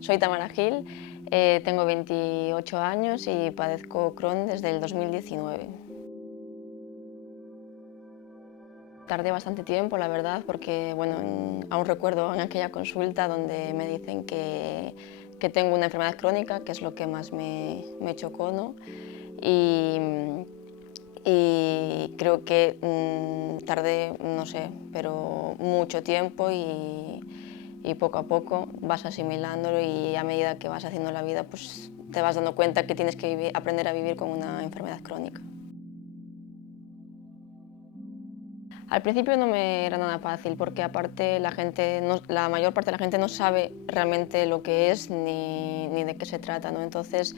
Soy Tamara Gil, tengo 28 años y padezco Crohn desde el 2019. Tardé bastante tiempo, la verdad, porque bueno, aún recuerdo en aquella consulta donde me dicen que tengo una enfermedad crónica, que es lo que más me chocó, ¿no? Y creo que tardé, no sé, pero mucho tiempo y poco a poco vas asimilándolo y a medida que vas haciendo la vida, pues te vas dando cuenta que tienes que aprender a vivir con una enfermedad crónica. Al principio no me era nada fácil porque aparte la mayor parte de la gente no sabe realmente lo que es ni de qué se trata, ¿no? Entonces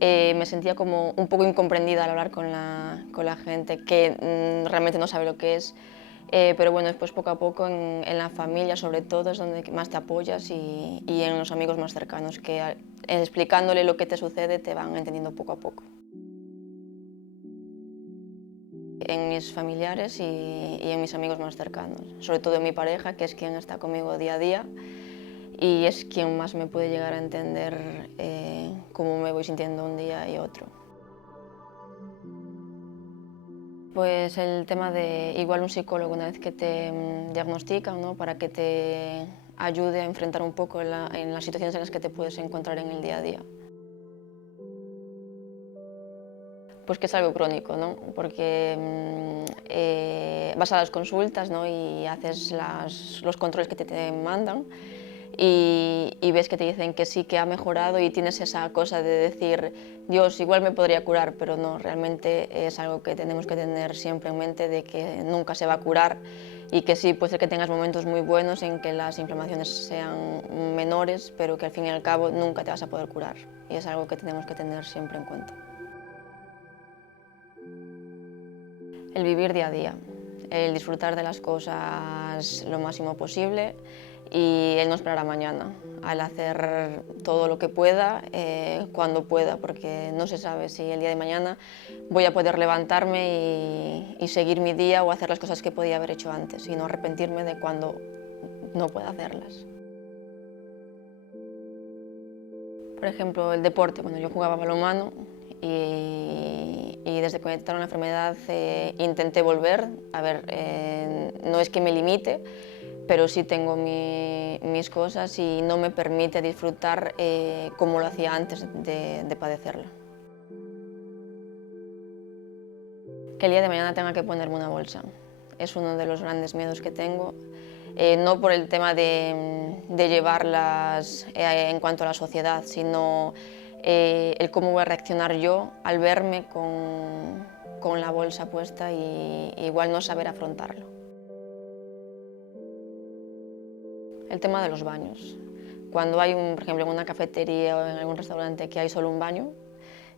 me sentía como un poco incomprendida al hablar con la gente que realmente no sabe lo que es. Pero bueno, después poco a poco en la familia sobre todo es donde más te apoyas y en los amigos más cercanos que explicándole lo que te sucede te van entendiendo poco a poco. En mis familiares y en mis amigos más cercanos, sobre todo en mi pareja, que es quien está conmigo día a día y es quien más me puede llegar a entender cómo me voy sintiendo un día y otro. Pues el tema de igual un psicólogo una vez que te diagnostican, ¿no? Para que te ayude a enfrentar un poco en las situaciones en las que te puedes encontrar en el día a día. Pues que es algo crónico, ¿no? Porque vas a las consultas, ¿no? Y haces los controles que te mandan y ves que te dicen que sí, que ha mejorado y tienes esa cosa de decir, Dios, igual me podría curar, pero no, realmente es algo que tenemos que tener siempre en mente de que nunca se va a curar y que sí, puede ser que tengas momentos muy buenos en que las inflamaciones sean menores, pero que al fin y al cabo nunca te vas a poder curar y es algo que tenemos que tener siempre en cuenta. El vivir día a día, el disfrutar de las cosas lo máximo posible y el no esperar a mañana, al hacer todo lo que pueda, cuando pueda, porque no se sabe si el día de mañana voy a poder levantarme y seguir mi día o hacer las cosas que podía haber hecho antes y no arrepentirme de cuando no pueda hacerlas. Por ejemplo, el deporte. Bueno, yo jugaba balonmano y desde que me detectaron la enfermedad intenté volver. A ver, no es que me limite, pero sí tengo mis cosas y no me permite disfrutar como lo hacía antes de padecerla. Que el día de mañana tenga que ponerme una bolsa. Es uno de los grandes miedos que tengo. No por el tema de llevarlas en cuanto a la sociedad, sino el cómo voy a reaccionar yo al verme con la bolsa puesta y igual no saber afrontarlo. El tema de los baños. Cuando hay, por ejemplo, en una cafetería o en algún restaurante que hay solo un baño,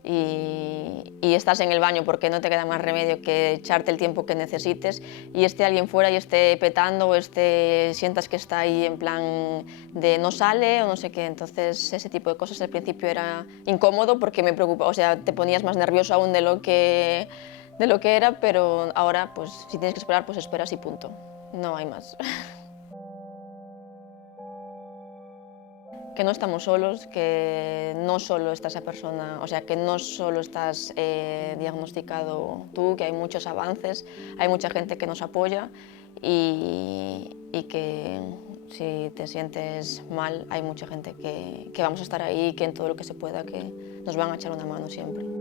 y estás en el baño porque no te queda más remedio que echarte el tiempo que necesites y esté alguien fuera y esté petando o sientas que está ahí en plan de no sale o no sé qué. Entonces ese tipo de cosas al principio era incómodo porque me preocupaba, o sea, te ponías más nervioso aún de lo que era, pero ahora pues si tienes que esperar pues esperas y punto, no hay más. Que no estamos solos, que no solo está esa persona, o sea, que no solo estás diagnosticado tú, que hay muchos avances, hay mucha gente que nos apoya y que si te sientes mal, hay mucha gente que vamos a estar ahí, que en todo lo que se pueda, que nos van a echar una mano siempre.